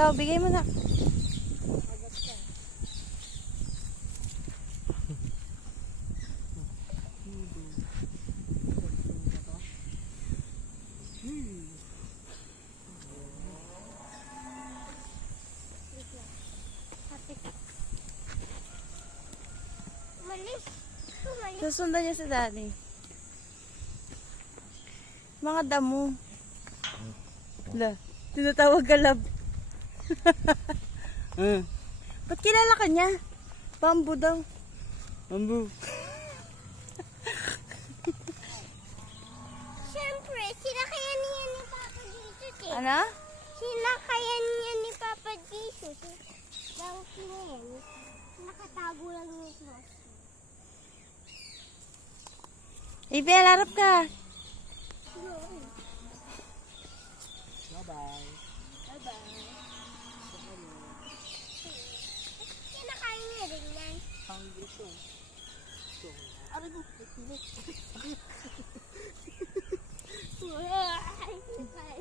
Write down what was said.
Ikaw, bigay mo na. Susundan niya si daddy. Mga damo. La, tinatawag ka lab. Ba't kilala ka niya? Bamboo daw. Bamboo. Siyempre, sinakayan niya ni Papa Jesus eh. Ano? Sinakayan niya ni Papa Jesus. Donkey na yan. Nakatago lang niya sa hospital. Ibel, harap ka. Bye-bye. Bye-bye. Kinakain niya rin yan. Hungry siya. So, aray mo.